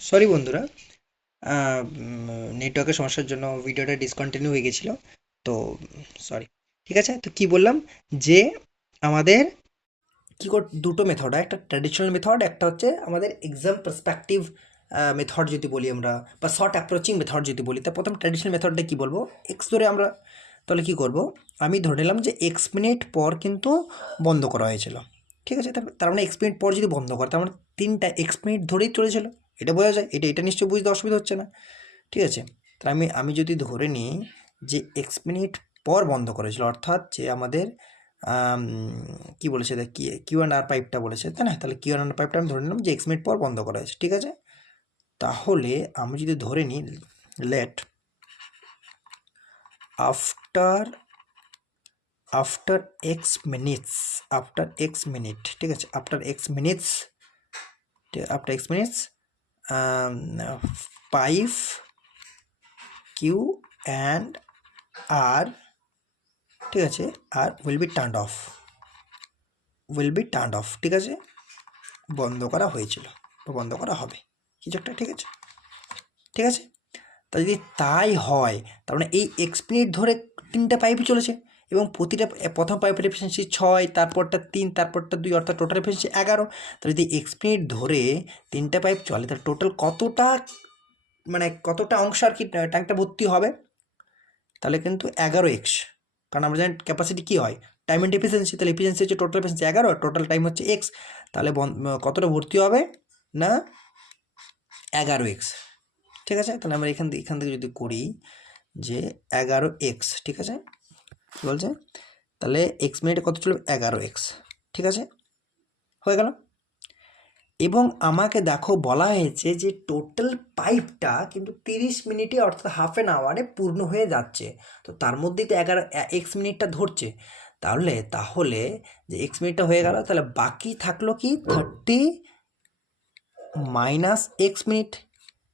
Sorry বন্ধুরা, নেটওয়ার্কের সমস্যার জন্য ভিডিওটা ডিসকন্টিনিউ হয়ে গেছিলো। তো সরি। ঠিক আছে, তো কি বললাম যে আমাদের দুটো মেথড হয়, একটা ট্র্যাডিশনাল মেথড, একটা হচ্ছে আমাদের এক্সাম পার্সপেক্টিভ মেথড যদি বলি আমরা, বা শর্ট অ্যাপ্রোচিং মেথড যদি বলি। তা প্রথম ট্র্যাডিশনাল মেথডটা কী বলবো, এক্স ধরে আমরা তাহলে কী করব, আমি ধরে নিলাম যে এক্স মিনিট পর কিন্তু বন্ধ করা হয়েছিল। ঠিক আছে, তার মানে এক্স মিনিট পর যদি বন্ধ করে, তার মানে তিনটা এক্স মিনিট ধরেই চলেছিল। এটা বোঝা যায়, এটা নিশ্চয়ই বুঝতে অসুবিধা হচ্ছে না। ঠিক আছে, তাহলে আমি যদি ধরে নিই যে এক্স মিনিট পর বন্ধ করেছিল, অর্থাৎ যে আমাদের আম, কি বলেছে দেখ, কি কিউ অ্যান্ড আর পাইপটা বলেছে, তাই না? তাহলে কিউ অ্যান্ড আর পাইপটা আমি ধরে নিলাম যে এক্স মিনিট পর বন্ধ করা হয়েছে। ঠিক আছে, তাহলে আমি যদি ধরে নিই let after after X minute, ঠিক আছে, after X minutes pipe Q and R, ঠিক আছে, R will be turned off, ঠিক আছে, বন্ধ করা হয়েছিল বা বন্ধ করা হবে কিছু একটা। ঠিক আছে, ঠিক আছে, তা যদি তাই হয়, তার মানে এই এক্স মিনিট ধরে তিনটা পাইপই চলেছে, এবং প্রতিটা প্রথম পাইপের এফিসিয়েন্সি 6, তারপরটা 3, তারপরটা 2, অর্থাৎ টোটাল এফিসিয়েন্সি 11। তাহলে যদি এক্স মিনিট ধরে তিনটা পাইপ চলে, তাহলে টোটাল কতটা, মানে কতটা অংশ আর কি ট্যাঙ্কটা ভর্তি হবে, তাহলে কিন্তু 11x। কারণ আমরা জানি ক্যাপাসিটি কী হয়, টাইম অ্যান্ড এফিসিয়েন্সি, তাহলে এফিসিয়েন্সি হচ্ছে টোটাল এফিসিয়েন্সি 11, টোটাল টাইম হচ্ছে এক্স, তাহলে কতটা ভর্তি হবে না 11x। ঠিক আছে, তাহলে আমরা এখান থেকে যদি করি যে 11x, ঠিক আছে, কী বলছে, তাহলে এক্স মিনিটে কত চলবে 11x। ঠিক আছে, হয়ে গেল। এবং আমাকে দেখো বলা হয়েছে যে টোটাল পাইপটা কিন্তু 30 মিনিটে, অর্থাৎ হাফ অ্যান আওয়ারে পূর্ণ হয়ে যাচ্ছে। তো তার মধ্যেই তো এক্স মিনিটটা ধরছে। তাহলে যে এক্স মিনিটটা হয়ে গেল, তাহলে বাকি থাকলো কি 30 মাইনাস এক্স মিনিট।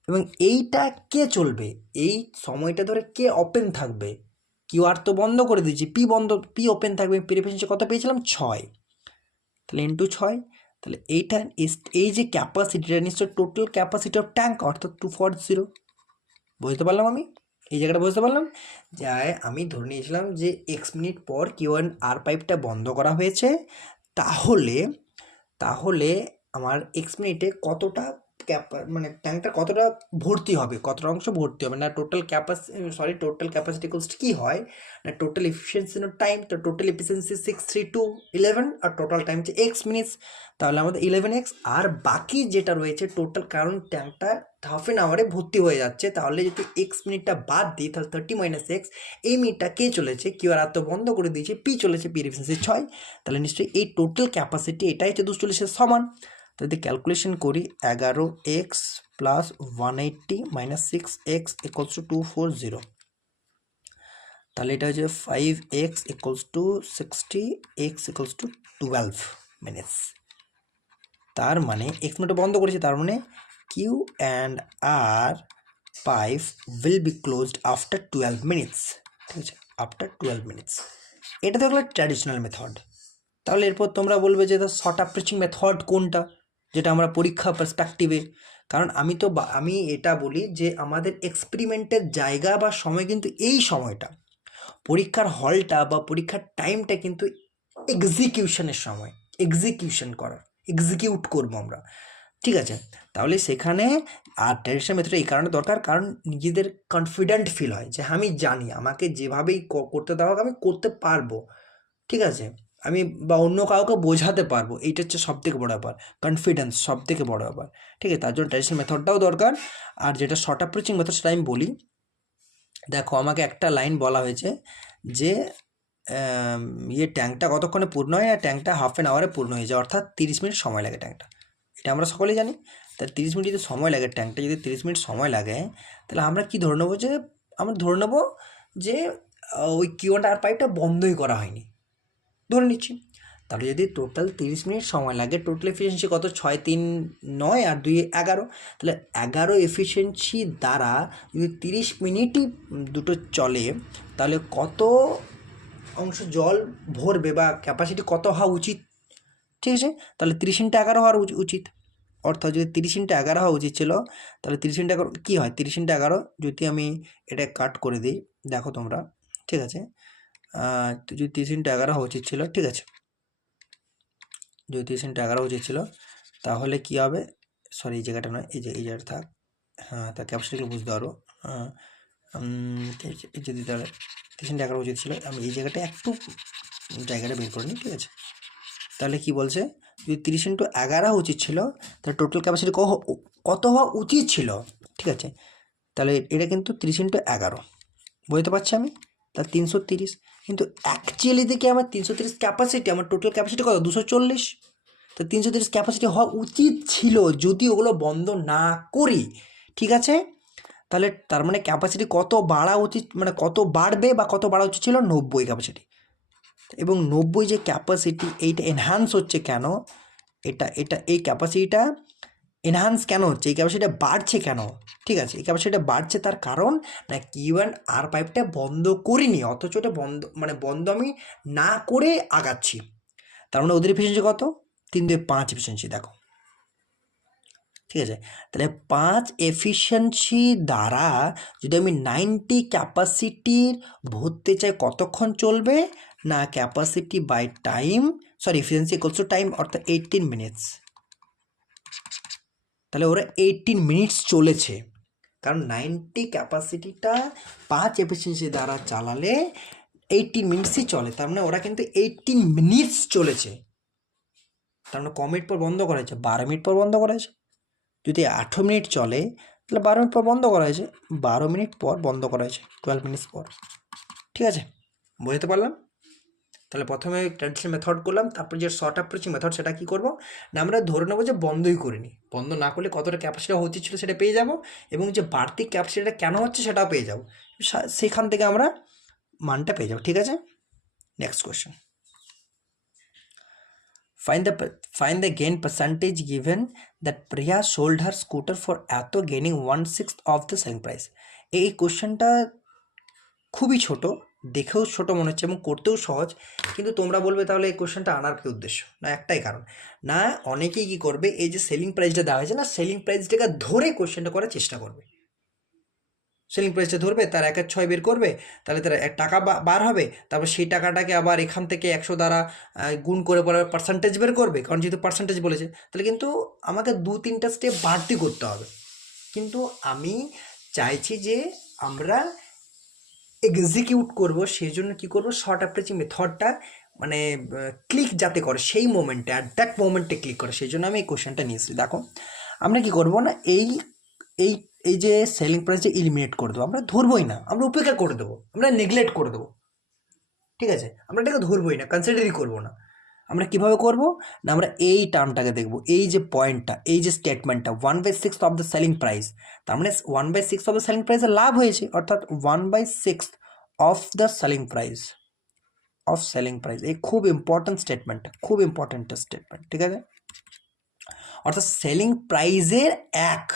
এবং এইটা কে চলবে, এই সময়টা ধরে কে ওপেন থাকবে, কিউ আর তো বন্ধ করে দিয়েছি, পি ওপেন থাকবে। প্রিফারেন্সে কত পেয়েছিলাম 6, তাহলে ইন্টু 6। তাহলে এই যে ক্যাপাসিটিটা নিশ্চয় টোটাল ক্যাপাসিটি অফ ট্যাঙ্ক, অর্থাৎ 240। বুঝতে পারলাম আমি এই জায়গাটা, বুঝতে পারলাম যে আমি ধরে নিয়েছিলাম যে এক্স মিনিট পর কিউ অ্যান্ড আর পাইপটা বন্ধ করা হয়েছে। তাহলে তাহলে আমার এক্স মিনিটে কতটা মানে ট্যাঙ্কটা কতটা ভর্তি হবে, কতটা অংশ ভর্তি হবে, না টোটাল ক্যাপাসিটি ইকুয়ালস কী হয়, না টোটাল এফিসিয়েন্সি টাইম। তো টোটাল এফিসিয়েন্সি 63211, আর টোটাল টাইম হচ্ছে এক্স মিনিটস, তাহলে আমাদের 11x। আর বাকি যেটা রয়েছে টোটাল, কারণ ট্যাঙ্কটা হাফ অ্যান আওয়ারে ভর্তি হয়ে যাচ্ছে, তাহলে যদি এক্স মিনিটটা বাদ দিই, তাহলে 30 মাইনাস এক্স। এই মিনিটটা কে চলেছে, কিউ আর তো বন্ধ করে দিয়েছে, পি চলেছে, পি এফিসিয়েন্সি 6। তাহলে নিশ্চয়ই এই টোটাল ক্যাপাসিটি এটাই হচ্ছে 240 সমান। তো যদি ক্যালকুলেশন করি 11x plus 180 minus 6x equals to 240, তাহলে এটা হচ্ছে 5x equals to 60, x equals to 12 minutes. তার মানে এক্স মিনিটে বন্ধ করেছে, তার মানে Q and R pipe will be closed after 12 minutes. ঠিক আছে, আফটার 12 মিনিটস। এটা তো হলো ট্র্যাডিশনাল মেথড। তাহলে এরপর তোমরা বলবে যে শর্ট অ্যাপ্রোচিং মেথড কোনটা, যেটা আমরা পরীক্ষা পার্সপেক্টিভে। কারণ আমি এটা বলি যে আমাদের এক্সপেরিমেন্টের জায়গা বা সময় কিন্তু এই সময়টা, পরীক্ষার হলটা বা পরীক্ষার টাইমটা কিন্তু এক্সিকিউশনের সময়, এক্সিকিউট করবো আমরা। ঠিক আছে, তাহলে সেখানে আর ট্র্যাডিশনাল মেথড এই কারণে দরকার, কারণ নিজেদের কনফিডেন্ট ফিল হয় যে আমি জানি আমাকে যেভাবেই করতে দেওয়া হোক আমি করতে পারবো। ঠিক আছে, আমি বা অন্য কাউকে বোঝাতে পারবো, এইটা হচ্ছে সব থেকে বড়ো ব্যাপার, কনফিডেন্স সব থেকে বড়ো ব্যাপার। ঠিক আছে, তার জন্য ট্র্যাডিশনাল মেথডটাও দরকার। আর যেটা শর্ট অ্যাপ্রোচিং মেথড, সেটা আমি বলি। দেখো আমাকে একটা লাইন বলা হয়েছে যে ট্যাঙ্কটা কতক্ষণে পূর্ণ হয়, আর ট্যাঙ্কটা হাফ অ্যান আওয়ারে পূর্ণ হয়ে যায়, অর্থাৎ 30 মিনিট সময় লাগে ট্যাঙ্কটা। এটা আমরা সকলেই জানি। তাহলে 30 মিনিট যদি সময় লাগে, ট্যাঙ্কটা যদি 30 মিনিট সময় লাগে, তাহলে আমরা কি ধরে নেবো, যে আমরা ধরে নেবো যে ওই কিউ অ্যান্ড আর পাইপটা বন্ধই করা হয়নি, ধরে নিচ্ছি। তাহলে যদি টোটাল 30 মিনিট সময় লাগে, টোটাল এফিসিয়েন্সি কত, 6, 3, 9, আর 2, 11। তাহলে 11 এফিসিয়েন্সি দ্বারা যদি 30 মিনিটই দুটো চলে, তাহলে কত অংশ জল ভরবে বা ক্যাপাসিটি কত হওয়া উচিত। ঠিক আছে, তাহলে 30 × 11 হওয়ার উচিত। অর্থাৎ যদি 30 × 11 হওয়া উচিত ছিল, তাহলে 30 × 11 কী হয়? 30 × 11 যদি আমি এটা কাট করে দিই, দেখো তোমরা, ঠিক আছে, যদি 30 × 11 হওয়া উচিত ছিল, ঠিক আছে, যদি 30 × 11 উচিত ছিল, তাহলে কী হবে? সরি, এই জায়গাটা নয়, এই জায়গাটা থাক, হ্যাঁ, তার ক্যাপাসিটিকে বুঝতে পারবো। যদি তাহলে 30 × 11 উচিত ছিল, আমি এই জায়গাটা একটু জায়গাটা বের করে নিই, ঠিক আছে। তাহলে কি বলছে, যদি 30 × 11 উচিত ছিল, তাহলে টোটাল ক্যাপাসিটি কত হওয়া উচিত ছিল, ঠিক আছে। তাহলে এটা কিন্তু 30 × 11, বুঝতে পারছি আমি, তাহলে 330। কিন্তু অ্যাকচুয়ালি দেখি আমার 330 ক্যাপাসিটি, আমার টোটাল ক্যাপাসিটি কত? 240। তো 330 ক্যাপাসিটি হওয়া উচিত ছিল যদি ওগুলো বন্ধ না করি, ঠিক আছে। তাহলে তার মানে ক্যাপাসিটি কত বাড়া উচিত, মানে কত বাড়বে বা কত বাড়া উচিত ছিল? 90 ক্যাপাসিটি। এবং 90 যে ক্যাপাসিটি, এইটা এনহ্যান্স হচ্ছে কেন? এই ক্যাপাসিটিটা এনহ্যান্স কেন হচ্ছে? এই ক্যাপাসিটিটা বাড়ছে কেন? ঠিক আছে, এই ক্যাপাসিটিটা বাড়ছে তার কারণ না, Q&R পাইপটা বন্ধ করিনি, অথচ ওটা বন্ধ আমি না করে আগাচ্ছি। তার মানে ওদের এফিসিয়েন্সি কত? 3/5 এফিসিয়েন্সি, দেখো, ঠিক আছে। তাহলে 5 এফিসিয়েন্সি দ্বারা যদি আমি 90 ক্যাপাসিটির ভরতে চাই, কতক্ষণ চলবে? না, capacity by time, sorry, efficiency equals to time, অর্থাৎ 18 মিনিটস। তাহলে ওরা 18 মিনিটস চলেছে, কারণ 90 ক্যাপাসিটিটা 5 এফিসিয়েন্সি দ্বারা চালালে 18 মিনিটসই চলে। তার মানে ওরা কিন্তু 18 মিনিটস চলেছে। তার মানে ক মিনিট পর বন্ধ করা হয়েছে? 12 মিনিট পর বন্ধ করা হয়েছে। যদি 18 মিনিট চলে, তাহলে 12 মিনিট পর বন্ধ করা হয়েছে, 12 মিনিট পর বন্ধ করা হয়েছে, 12 মিনিটস পর, ঠিক আছে, বুঝতে পারলাম। তাহলে প্রথমে ট্র্যাডিশনাল মেথড করলাম, তারপর যে শর্ট অ্যাপ্রোচিং মেথড, সেটা কী করবো না, আমরা ধরে নেবো যে বন্ধই করিনি, বন্ধ না করলে কতটা ক্যাপাসিটি হওয়া উচিত ছিল সেটা পেয়ে যাব, এবং যে বাড়তি ক্যাপাসিটিটা কেন হচ্ছে সেটাও পেয়ে যাব, সেখান থেকে আমরা মানটা পেয়ে যাব, ঠিক আছে। Next question, find the gain percentage given that Priya sold her scooter for এত gaining 1/6 of the selling price। এই কোশ্চেনটা খুবই ছোট, দেখেও ছোট মনে হচ্ছে এবং করতেও সহজ, কিন্তু তোমরা বলবে তাহলে এই কোশ্চেনটা আনার কি উদ্দেশ্য? না, একটাই কারণ, না অনেকেই কী করবে, এই যে সেলিং প্রাইসটা দেওয়া হয়েছে না, সেলিং প্রাইসটাকে ধরে কোশ্চেনটা করার চেষ্টা করবে। সেলিং প্রাইসটা ধরবে, তার 1/6 বের করবে, তাহলে তার 1 টাকা বার হবে, তারপর সেই টাকাটাকে আবার এখান থেকে 100 দ্বারা গুণ করে পরে পার্সেন্টেজ বের করবে, কারণ যেহেতু পার্সেন্টেজ বলেছে, তাহলে কিন্তু আমাকে 2-3টা স্টেপ বাড়তি করতে হবে। কিন্তু আমি চাইছি যে আমরা এক্সিকিউট করব, সেই জন্য কী করবো, শর্ট অ্যাপ্রোচিং মেথডটা মানে ক্লিক যাতে করে সেই মোমেন্টে, অ্যাট দ্যাট মোমেন্টে ক্লিক করে, সেই জন্য আমি এই কোশ্চেনটা নিয়েছি। দেখো, আমরা কি করবো না, এই এই এই যে সেলিং প্রাইসটা ইলিমিনেট করে দেবো, আমরা ধরবই না, আমরা উপেক্ষা করে দেবো, আমরা নেগলেক্ট করে দেবো, ঠিক আছে, আমরা এটাকে ধরবই না, কনসিডারই করবো না। আমরা কিভাবে করব না, আমরা এই টার্মটাকে দেখব, এই যে পয়েন্টটা, এই যে স্টেটমেন্টটা 1/6 অফ দ্য সেলিং প্রাইস, তার মানে 1/6 অফ দ্য সেলিং প্রাইসে লাভ হয়েছে, অর্থাৎ 1/6 অফ দ্য সেলিং প্রাইস, এই খুব ইম্পর্ট্যান্ট স্টেটমেন্ট, খুব ইম্পর্ট্যান্ট স্টেটমেন্ট, ঠিক আছে। অর্থাৎ সেলিং প্রাইসের এক,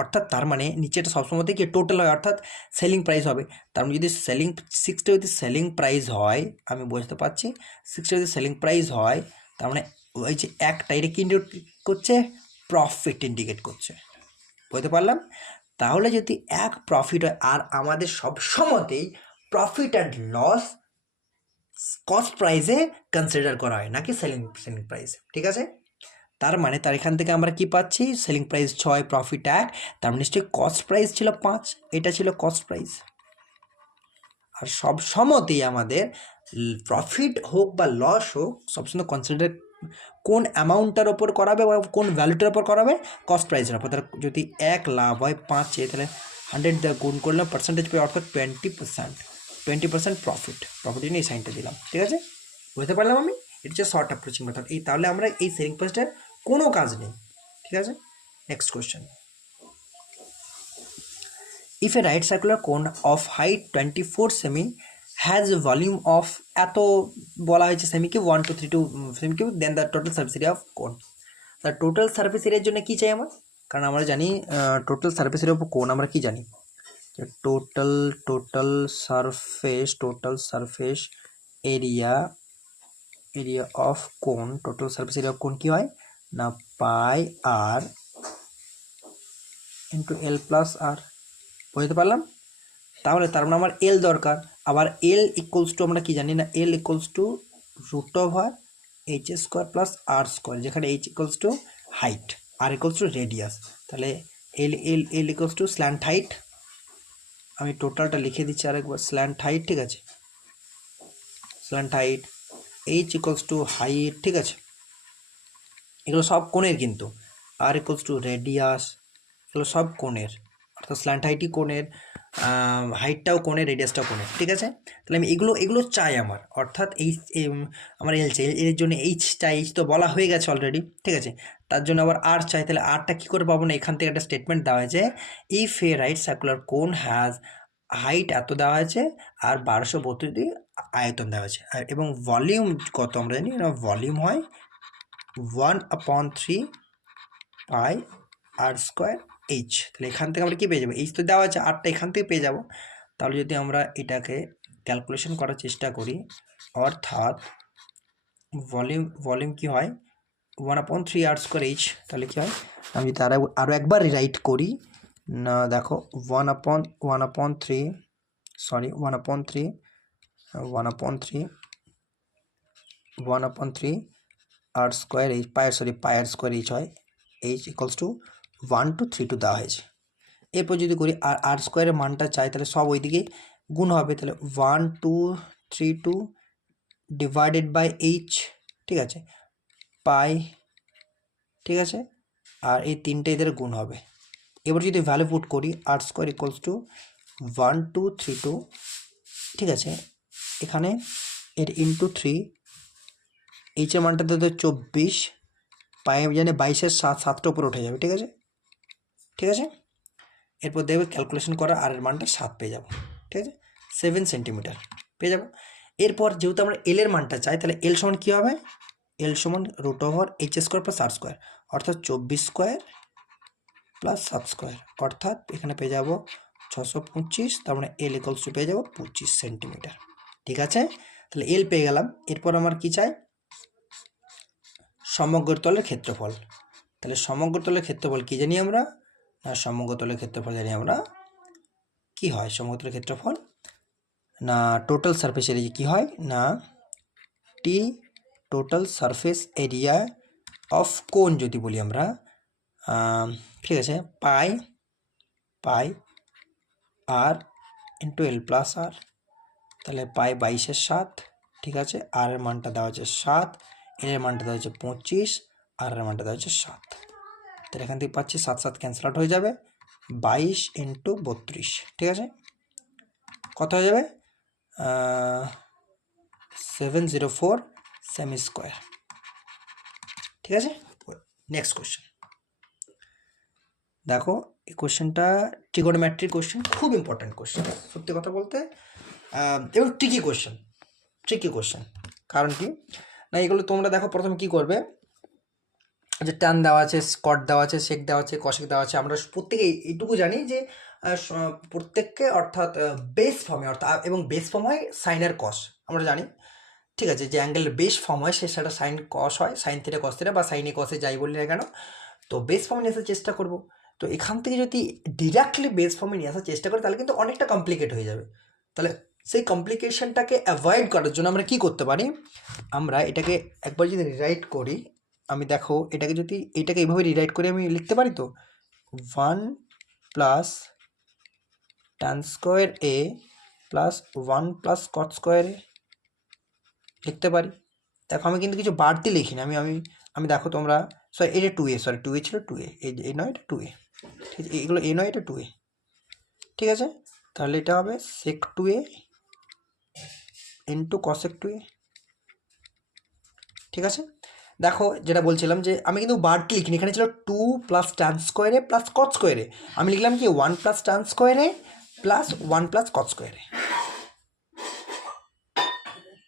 অর্থাৎ তার মানে নিচেটা সবসময় থেকে টোটাল হয়, অর্থাৎ সেলিং প্রাইস হবে। তার মানে যদি 6টা যদি সেলিং প্রাইস হয়, আমি বুঝতে পারছি, 6টা যদি সেলিং প্রাইস হয়, তার মানে ওই যে একটা, এটা কি ইন্ডিকেট করছে? প্রফিট ইন্ডিকেট করছে, বুঝতে পারলাম। তাহলে যদি এক প্রফিট হয়, আর আমাদের সব সময়তেই প্রফিট অ্যান্ড লস কস্ট প্রাইসে কনসিডার করা হয়, নাকি সেলিং প্রাইসে, ঠিক আছে। তার মানে তার এখান থেকে আমরা কি পাচ্ছি, সেলিং প্রাইস 6, প্রফিট 1, তার মানে নিশ্চয়ই কস্ট প্রাইস ছিল 5, এটা ছিল কস্ট প্রাইস। আর সব সময়তেই আমাদের প্রফিট হোক বা লস হোক, সবসময় কনসিডার কোন অ্যামাউন্টটার ওপর করাবে বা কোন ভ্যালুটার ওপর করাবে, কস্ট প্রাইসের ওপর। তাহলে যদি 1 লাভ হয় 5-এ, তাহলে 100 দিয়ে গুণ করলাম, পার্সেন্টেজ পেয়ে, অর্থাৎ 20% প্রফিট নিয়ে এই সাইনটা দিলাম, ঠিক আছে, বুঝতে পারলাম আমি। এটা হচ্ছে শর্ট অ্যাপ্রোচিং মেথড। এই তাহলে আমরা এই সেলিং প্রাইসটার কোনো কাজ নেই, ঠিক আছে। Next question, if a right circular cone of height 24 cm has volume of এত, বলা হয়েছে cm cube 1 2 3 2 cm cube, then the total surface area of cone. The total surface এরিয়ার জন্য কী চাই আমার? কারণ আমরা জানি টোটাল সার্ফেস এরিয়া অফ কোন আমরা কি জানি, টোটাল সারফেস এরিয়া অফ কোন, টোটাল সারফেস এরিয়া অফ কোন কি হয় না, পাই আর ইন্টু এল প্লাস আর, বুঝতে পারলাম? তাহলে তার মানে আমার এল দরকার, আবার এল ইকুয়ালস টু আমরা কি জানি না, L equals to root over H square plus R square, যেখানে H equals to height, R equals to radius. তাহলে L equals to slant height, আমি টোটালটা লিখে দিচ্ছি আরেকবার, স্ল্যান্ট হাইট, ঠিক আছে, slant height, H equals to height, ঠিক আছে, এগুলো সব কোণের কিন্তু, আর ইকুয়ালস টু রেডিয়াস, এগুলো সব কোণের, অর্থাৎ স্ল্যান্ট হাইটই কোণের, হাইটটাও কোণের, রেডিয়াসটাও কোণের, ঠিক আছে। তাহলে আমি এগুলো চাই আমার, অর্থাৎ এইচ, আমার এল চাই, এর জন্য এইচ চাই, এইচ তো বলা হয়ে গেছে অলরেডি, ঠিক আছে, তার জন্য আবার আর চাই। তাহলে আরটা কী করে পাবো না, এখান থেকে একটা স্টেটমেন্ট দেওয়া হয়েছে, ইফ এ রাইট সার্কুলার কোন হ্যাজ হাইট এত দেওয়া হয়েছে আর 1232 আয়তন দেওয়া হয়েছে, আর এবং ভলিউম কত আমরা জানি, ভলিউম হয় 1/3 পাই আর স্কোয়ার এইচ। তাহলে এখান থেকে আমরা কী পেয়ে যাবো, এইচ তো দেওয়া আছে, আরটা এখান থেকে পেয়ে যাব। তাহলে যদি আমরা এটাকে ক্যালকুলেশন করার চেষ্টা করি, অর্থাৎ ভলিউম কি হয় 1/3 আর স্কোয়ার এইচ, তাহলে কী হয়, আমি যদি আরও একবার রিরাইট করি না, দেখো 1/3 আর স্কোয়ার এইচ, পায়ের স্কোয়ার এইচ হয়, এইচ ইকুয়ালস টু 1 to 3 2 দেওয়া হয়েছে। এরপর যদি করি আর স্কোয়ারের মানটা চাই, তাহলে সব ওইদিকে গুণ হবে, তাহলে 1 2 3 2 ডিভাইডেড বাই এইচ, ঠিক আছে, পাই, ঠিক আছে, আর এই তিনটে এদের গুণ হবে। এবার যদি ভ্যালু পুট করি, আর স্কোয়ার ইকুয়ালস টু 1 2 3 2, ঠিক আছে, এখানে এর ইন্টু 3, এইচের মানটা তো 24, পায়ে জানে 22-এর 7টা উপরে উঠে যাবে, ঠিক আছে, ঠিক আছে। এরপর দেখবে ক্যালকুলেশন করা আর এর মানটা 7 পেয়ে যাবো, ঠিক আছে, 7 সেন্টিমিটার পেয়ে যাবো। এরপর যেহেতু আমরা এল এর মানটা চাই, তাহলে এল সমান কী হবে, এল সমান root over H square plus R square, অর্থাৎ 24 স্কোয়ার প্লাস 7 স্কোয়ার, অর্থাৎ এখানে পেয়ে যাবো 625, তার মানে এল ইকুয়ালস টু পেয়ে যাবো 25 সেন্টিমিটার, ঠিক আছে। তাহলে এল পেয়ে গেলাম। এরপর আমার কি চাই, সমগ্র তলের ক্ষেত্রফল। তাহলে সমগ্র তলের ক্ষেত্রফল কী জানি আমরা, না সমগ্র তলের ক্ষেত্রফল জানি আমরা কি হয়, সমগ্র তলের ক্ষেত্রফল না টোটাল সারফেস এরিয়া কী হয় না, টি টোটাল সারফেস এরিয়া অফ কোন যদি বলি আমরা, ঠিক আছে, পাই আর ইন্টু এল প্লাস আর, তাহলে পাই 22-এর 7, ঠিক আছে, আর এর মানটা দেওয়া হচ্ছে 7, এল এর মানটা দেওয়া হচ্ছে 25, আর এর মানটা দেওয়া হচ্ছে 7। তাহলে এখান থেকে পাচ্ছি 7 7 ক্যান্সেল আউট হয়ে যাবে, 22 ইন্টু 32, ঠিক আছে, কত হয়ে যাবে 704 সেমি স্কোয়ার, ঠিক আছে। নেক্সট কোশ্চেন দেখো, এই কোশ্চেনটা ট্রিগোনোমেট্রি কোশ্চেন, খুব ইম্পর্ট্যান্ট কোশ্চেন সত্যি কথা বলতে, এবং ট্রিকি কোশ্চেন। কারণ কি না, এগুলো তোমরা দেখো প্রথমে কি করবে, যে ট্যান দেওয়া আছে, স্কট দেওয়া আছে, সেক দেওয়া আছে, কশেক দেওয়া আছে, আমরা প্রত্যেকে এইটুকু জানি যে প্রত্যেককে অর্থাৎ বেস ফর্মে, অর্থাৎ এবং বেস ফর্ম হয় সাইনের কস, আমরা জানি, ঠিক আছে, যে অ্যাঙ্গেলের বেস ফর্ম হয় সেটা সাইন কস হয়, সাইন থিটা কস থিটা বা সাইনে কসে যাই বলি না কেন, তো বেস ফর্মে নিয়ে আসার চেষ্টা করব। তো এখান থেকে যদি ডিরেক্টলি বেস ফর্মে নিয়ে আসার চেষ্টা করি, তাহলে কিন্তু অনেকটা কমপ্লিকেট হয়ে যাবে। তাহলে সেই কমপ্লিকেশনটাকে অ্যাভয়েড করার জন্য আমরা কি করতে পারি, আমরা এটাকে একবার যদি রিরাইট করি, আমি দেখো এটাকে এইভাবে রিরাইট করে আমি লিখতে পারি, তো 1 প্লাস ট্যান স্কোয়ার এ প্লাস 1 প্লাস কট স্কোয়ার এ লিখতে পারি। দেখো আমি কিন্তু কিছু বাড়তি লিখিনি, আমি দেখো তোমরা, সরি এটা 2a, সরি 2a ছিল, 2a, এই নয় এটা 2a, ঠিক আছে, এগুলো এ নয় এটা 2a, ঠিক আছে। তাহলে এটা হবে sec 2a into cosec 2a, ঠিক আছে। দেখো যেটা বলছিলাম যে আমি কিন্তু বাড়তি লিখিনি, এখানে ছিল 2 প্লাস ট্যান স্কোয়ারে প্লাস কট স্কোয়ারে, আমি লিখলাম কি 1 প্লাস ট্যান স্কোয়ারে প্লাস 1 প্লাস কট স্কোয়ারে,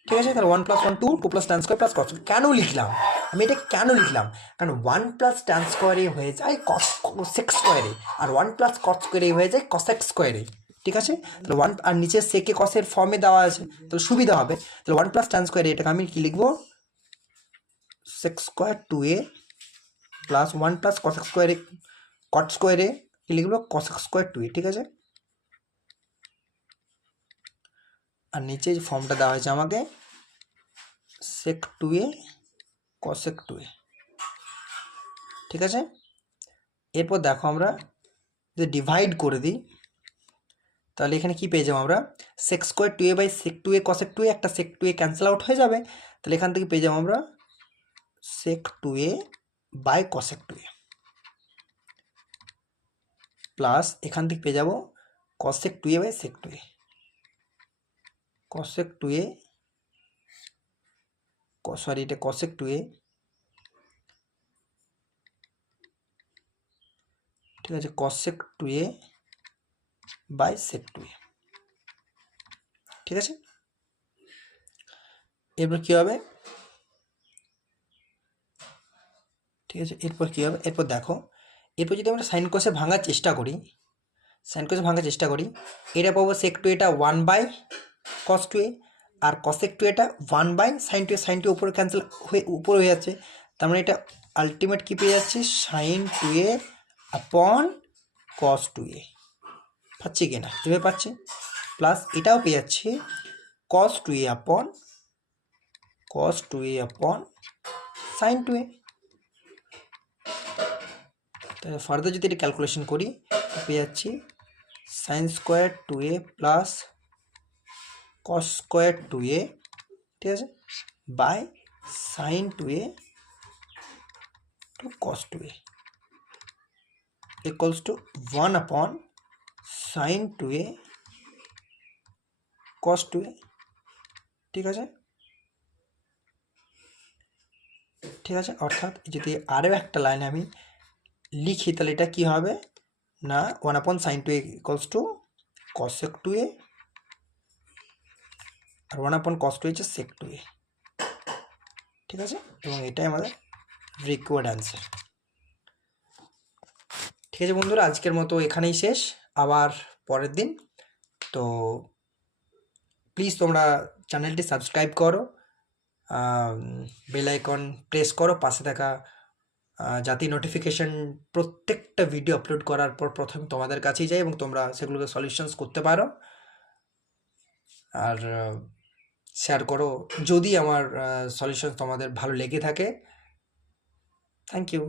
ঠিক আছে। তাহলে 1 plus 1 2 plus tan square plus cot square কেন লিখলাম, আমি এটা কেন লিখলাম, কারণ 1 প্লাস ট্যান স্কোয়ারে হয়ে যায় সেক স্কোয়ারে, আর 1 প্লাস কট স্কোয়ারে হয়ে যায় কসেক স্কোয়ারে, ঠিক আছে। তাহলে 1 আর নিচে সেকে কসের ফর্মে দেওয়া আছে, তাহলে সুবিধা হবে। তাহলে 1 প্লাস ট্যান স্কোয়ারে এটাকে আমি কি লিখবো, sec square 2a plus 1 plus cosec স্কোয়ারে কট স্কোয়ারে কি লিখবো কসেক স্কোয়ার 2a, ঠিক আছে। আর নিচে যে ফর্মটা দেওয়া হয়েছে আমাকে sec 2a cosec 2a, ঠিক আছে। এরপর দেখো আমরা যদি ডিভাইড করে দিই তাহলে এখানে কি পেয়ে যাবো আমরা sec square 2a by sec 2a cosec 2a, একটা sec 2a ক্যান্সেল আউট হয়ে যাবে, তাহলে এখান থেকে পেয়ে যাবো আমরা sec 2a by cosec 2a plus এখান থেকে পেয়ে যাবো cosec 2a by sec 2a, cosec 2a sorry এটা cosec 2a, ঠিক আছে, cosec 2a by sec 2a, ঠিক আছে। এরপর কী হবে, ঠিক আছে, এরপর কী হবে, এরপর দেখো এরপর যদি আমরা সাইন কোসে ভাঙার চেষ্টা করি, এটা পাবো sec 2a এটা 1 by cos 2a, R cosec 2a এটা 1 by sin 2a, sin 2a উপরে ক্যান্সেল হয়ে উপরে হয়ে যাচ্ছে, তার মানে এটা আলটিমেট কী পেয়ে যাচ্ছি sin 2a আপন cos 2a, পাচ্ছি কি না, এভাবে পাচ্ছি। প্লাস এটাও পেয়ে যাচ্ছি cos 2a আপন sin 2a। তাহলে ফার্দার যদি এটা ক্যালকুলেশন করি পেয়ে যাচ্ছি sin square 2a plus cos square 2a, ঠিক আছে, by sin 2a to cos 2a equals to 1 আপন sin 2a cos 2a, ঠিক আছে। অর্থাৎ যদি আরও একটা লাইন আমি লিখি তাহলে এটা কি হবে না 1 আপন sin 2a equals two cosec 2a, আর 1 আপন cos 2a হচ্ছে sec 2a, ঠিক আছে, এবং এটাই আমাদের রিকোয়ার্ড অ্যান্সার। ঠিক আছে বন্ধুরা, আজকের মতো এখানেই শেষ, আবার পরের দিন। তো প্লিজ তোমরা চ্যানেলটি সাবস্ক্রাইব করো, বেল আইকন প্রেস করো, পাশে থাকা যাতে নোটিফিকেশন প্রত্যেকটা ভিডিও আপলোড করার পর প্রথমে তোমাদের কাছেই যায় এবং তোমরা সেগুলোকে সলিউশনস করতে পারো। আর শেয়ার করো যদি আমার সলিউশন তোমাদের ভালো লেগে থাকে। Thank you.